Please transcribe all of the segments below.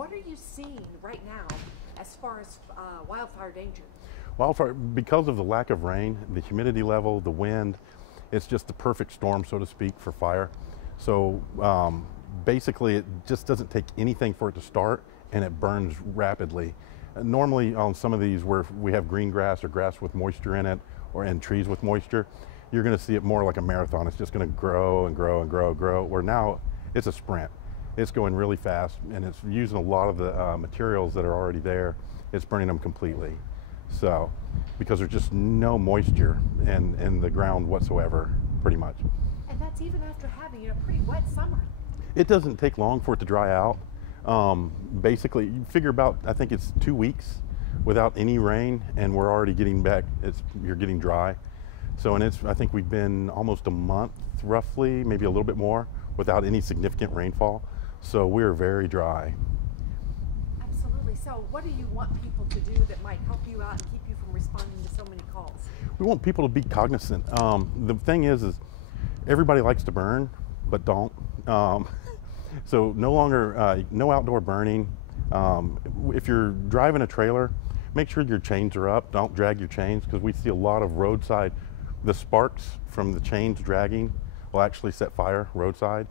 What are you seeing right now as far as wildfire danger? Wildfire, because of the lack of rain, the humidity level, the wind, it's just the perfect storm, so to speak, for fire. So basically, it just doesn't take anything for it to start, and it burns rapidly. Normally, on some of these where we have green grass or grass with moisture in it, or in trees with moisture, you're going to see it more like a marathon. It's just going to grow and grow and grow and grow. Where now, it's a sprint. It's going really fast, and it's using a lot of the materials that are already there. It's burning them completely. So, because there's just no moisture in the ground whatsoever, pretty much. And that's even after having a pretty wet summer. It doesn't take long for it to dry out. Basically, you figure about, I think it's 2 weeks without any rain, and we're already getting back, you're getting dry. So, and I think we've been almost a month, roughly, maybe a little bit more, without any significant rainfall. So we're very dry. Absolutely. So what do you want people to do that might help you out and keep you from responding to so many calls? We want people to be cognizant. The thing is everybody likes to burn, but don't. So no longer, no outdoor burning. If you're driving a trailer, make sure your chains are up. Don't drag your chains, because we see a lot of roadside, the sparks from the chains dragging will actually set fire roadside.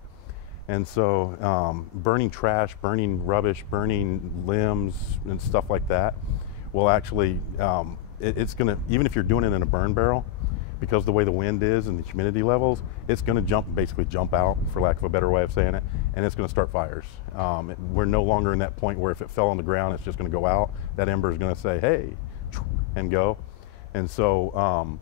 And so burning trash, burning rubbish, burning limbs and stuff like that will actually, it's gonna, even if you're doing it in a burn barrel, because the way the wind is and the humidity levels, it's gonna basically jump out, for lack of a better way of saying it, and it's gonna start fires. We're no longer in that point where if it fell on the ground, it's just gonna go out. That ember is gonna say, hey, and go. And so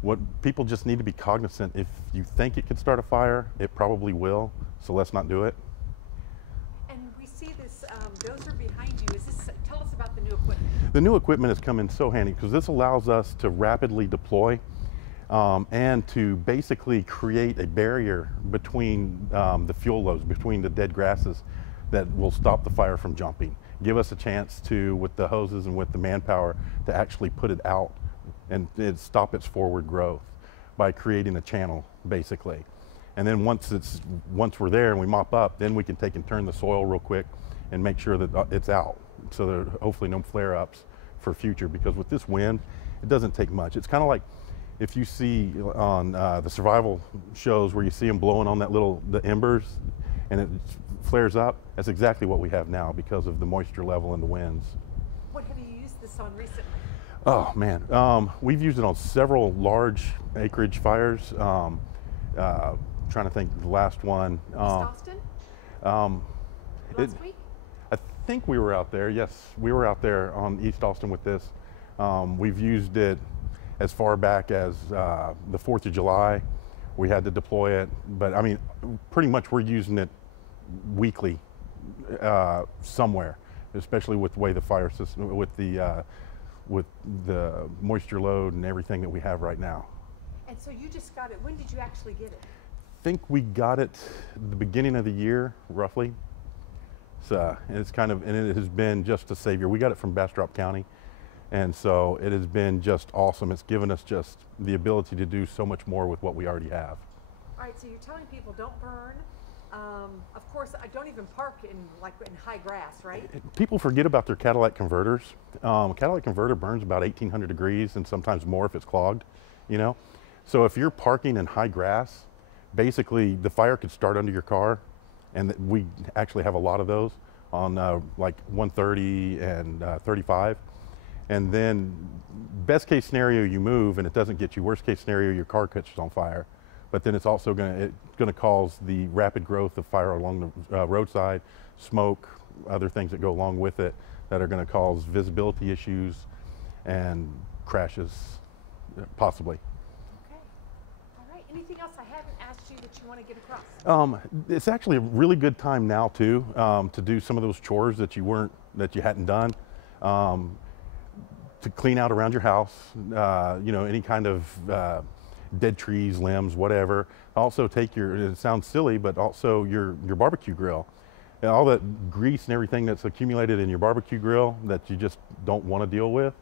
what people just need to be cognizant, if you think it could start a fire, it probably will, so let's not do it. And we see this dozer behind you. Tell us about the new equipment. The new equipment has come in so handy, because this allows us to rapidly deploy and to basically create a barrier between the fuel loads, between the dead grasses, that will stop the fire from jumping. Give us a chance to, with the hoses and with the manpower, to actually put it out and stop its forward growth by creating a channel, basically. And then once we're there and we mop up, then we can take and turn the soil real quick and make sure that it's out, so there are hopefully no flare-ups for future. Because with this wind, it doesn't take much. It's kind of like if you see on the survival shows where you see them blowing on the embers and it flares up. That's exactly what we have now, because of the moisture level and the winds. What have you used this on recently? Oh man, we've used it on several large acreage fires. Trying to think the last one. East Austin? Last week? I think we were out there. Yes, we were out there on East Austin with this. We've used it as far back as the 4th of July. We had to deploy it, but I mean, pretty much we're using it weekly somewhere, especially with the way the fire system, with the moisture load and everything that we have right now. And so you just got it. When did you actually get it? I think we got it the beginning of the year, roughly. So it's kind of, and it has been just a savior. We got it from Bastrop County, and so it has been just awesome. It's given us just the ability to do so much more with what we already have. All right, so you're telling people don't burn. Of course, I don't even park in high grass, right? People forget about their catalytic converters. Catalytic converter burns about 1800 degrees and sometimes more if it's clogged, you know? So if you're parking in high grass, basically the fire could start under your car, and we actually have a lot of those on like 130 and 35. And then best case scenario, you move and it doesn't get you. Worst case scenario, your car catches on fire. But then it's also going to cause the rapid growth of fire along the roadside, smoke, other things that go along with it that are going to cause visibility issues and crashes, possibly. Okay. All right. Anything else I haven't asked you that you want to get across? It's actually a really good time now too to do some of those chores that you hadn't done. To clean out around your house, you know, any kind of dead trees, limbs, whatever. Also take it sounds silly, but also your barbecue grill. And all that grease and everything that's accumulated in your barbecue grill that you just don't want to deal with,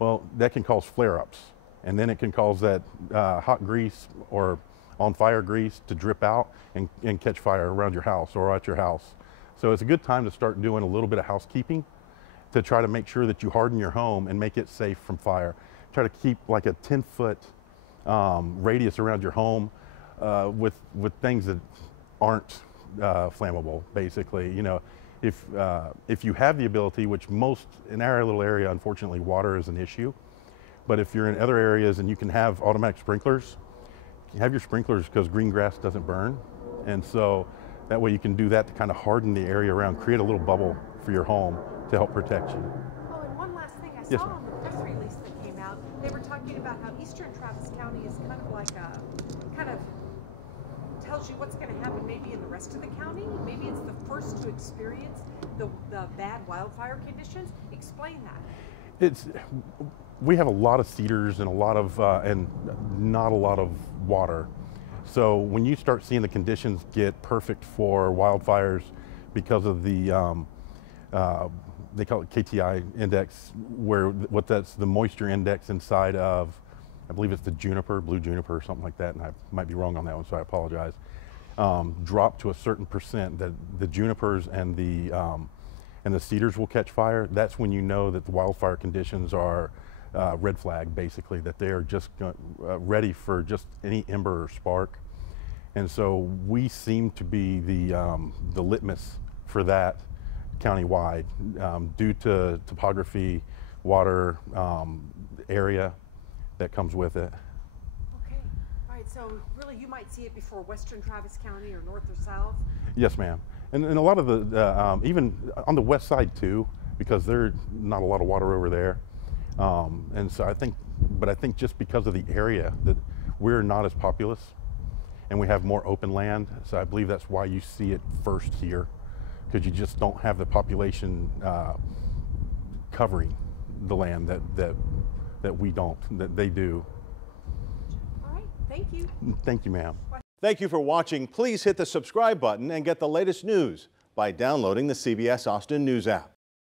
well, that can cause flare-ups. And then it can cause that hot grease or on fire grease to drip out and catch fire around your house or at your house. So it's a good time to start doing a little bit of housekeeping to try to make sure that you harden your home and make it safe from fire. Try to keep like a 10-foot radius around your home with things that aren't flammable, basically. You know, if you have the ability, which most in our little area, unfortunately, water is an issue. But if you're in other areas and you can have automatic sprinklers, you have your sprinklers because green grass doesn't burn, and so that way you can do that to kind of harden the area around, create a little bubble for your home to help protect you. Oh, and one last thing I Yes, saw ma'am. on the press release that came out, they were talking about how eastern Travis County is kind of like a, kind of tells you what's going to happen maybe in the rest of the county. Maybe it's the first to experience the bad wildfire conditions. Explain that. We have a lot of cedars and a lot of and not a lot of water. So when you start seeing the conditions get perfect for wildfires because of the they call it KTI index, what that's the moisture index inside of, I believe it's the juniper, blue juniper or something like that, and I might be wrong on that one, so I apologize, drop to a certain percent, that the junipers and the cedars will catch fire. That's when you know that the wildfire conditions are red flag, basically, that they are just ready for just any ember or spark. And so we seem to be the litmus for that countywide, due to topography, water, area that comes with it. Okay, all right, so really you might see it before western Travis County or north or south? Yes, ma'am. And a lot of the, even on the west side too, because there's not a lot of water over there. And so I think just because of the area that we're not as populous and we have more open land, so I believe that's why you see it first here, because you just don't have the population covering the land that we don't, that they do. All right, thank you. Thank you, ma'am. Thank you for watching. Please hit the subscribe button and get the latest news by downloading the CBS Austin News app.